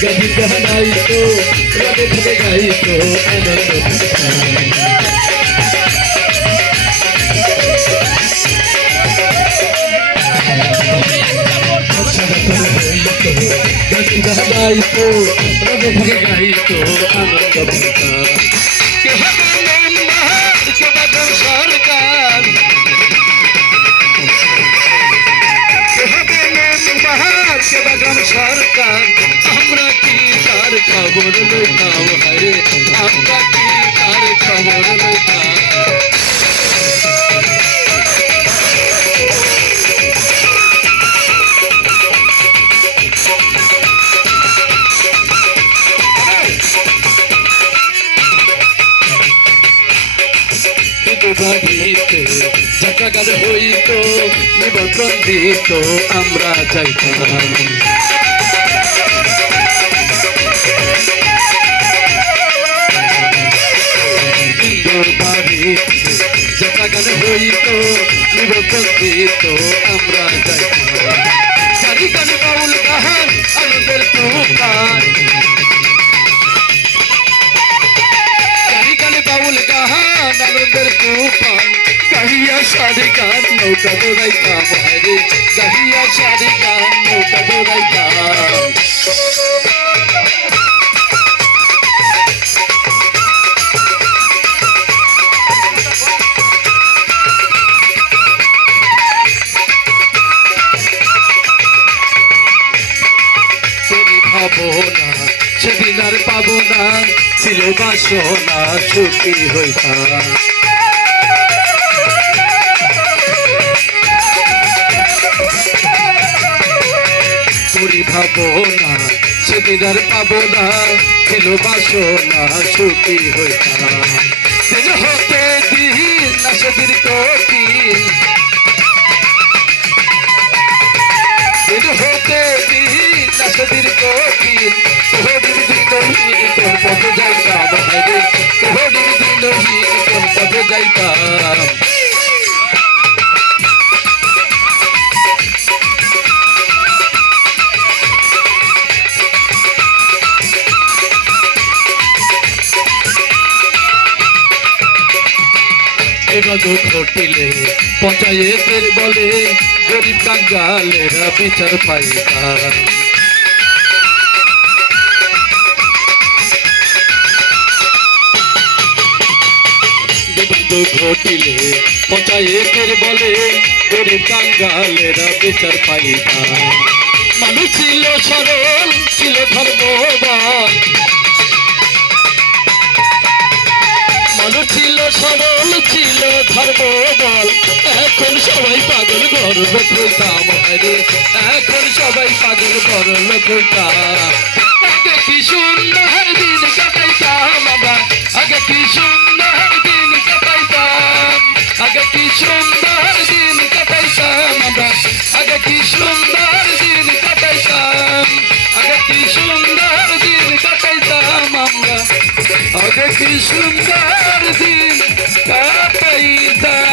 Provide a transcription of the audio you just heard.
Jadi bahana itu rabe bhega itu jadi bahana itu rabe bhega itu anand ke haban mahar ke badal sarkar ke haban mahar ke badal sarkar আমরা কি তার খবর লইতাম হায় আমরা কি তার খবর লইতাম বাড়িতে জাকাগার হইতো নিবন্ধন দিত আমরা যাইতাম জাকাগার হইতো নিবন্ধন দিত আমরা যাইতাম চারি গানে বাউল গান আনন্দের তুফান চারি গানে বাউল গান আনন্দের তুফান গাহিয়া সারি গান নৌকা দৌড়াইতাম হায়রে গাহিয়া সারি গান নৌকা দৌড়াইতাম সেদিন আর পাবো না ছিল বাসনা সুখী হইতাম করি ভাবো না সেদিন আর পাবো না ছিল বাসনা সুখী হইতাম হতে দিন না সেদিন কঠিন হতে দিন না সেদিন কঠিন তোহরির দিনহীন তোর পথে যাইতাম হায়রে তোহরির দিনহীন তোর পথে যাইতাম এবার ঘটিলে পঞ্চায়েতের বলে গরিব কাঙ্গালেরা বিচার পাইতাম ঘটিলে পঞ্চায়েতের বলে গরিব কাঙ্গালেরা বিচার পাইতাম মানুষ ছিল সরল ছিল ধর্মবান মানুষ ছিল সরল ছিল ধর্মবল এখন সবাই পাগল গর্ব কইতাম আরে এখন সবাই পাগল গর্ব কইতাম আগে কি সুন্দর দিন কাটাইতাম আমরা আগে কি সুন্দর দিন কাটাইতাম আগে কি সুন্দর দিন কাটাইতাম আমরা আগে কি সুন্দর দিন কাটাইতাম আগে কি সুন্দর দিন কাটাইতাম আমরা আগে কি সুন্দর দিন কাটাইতাম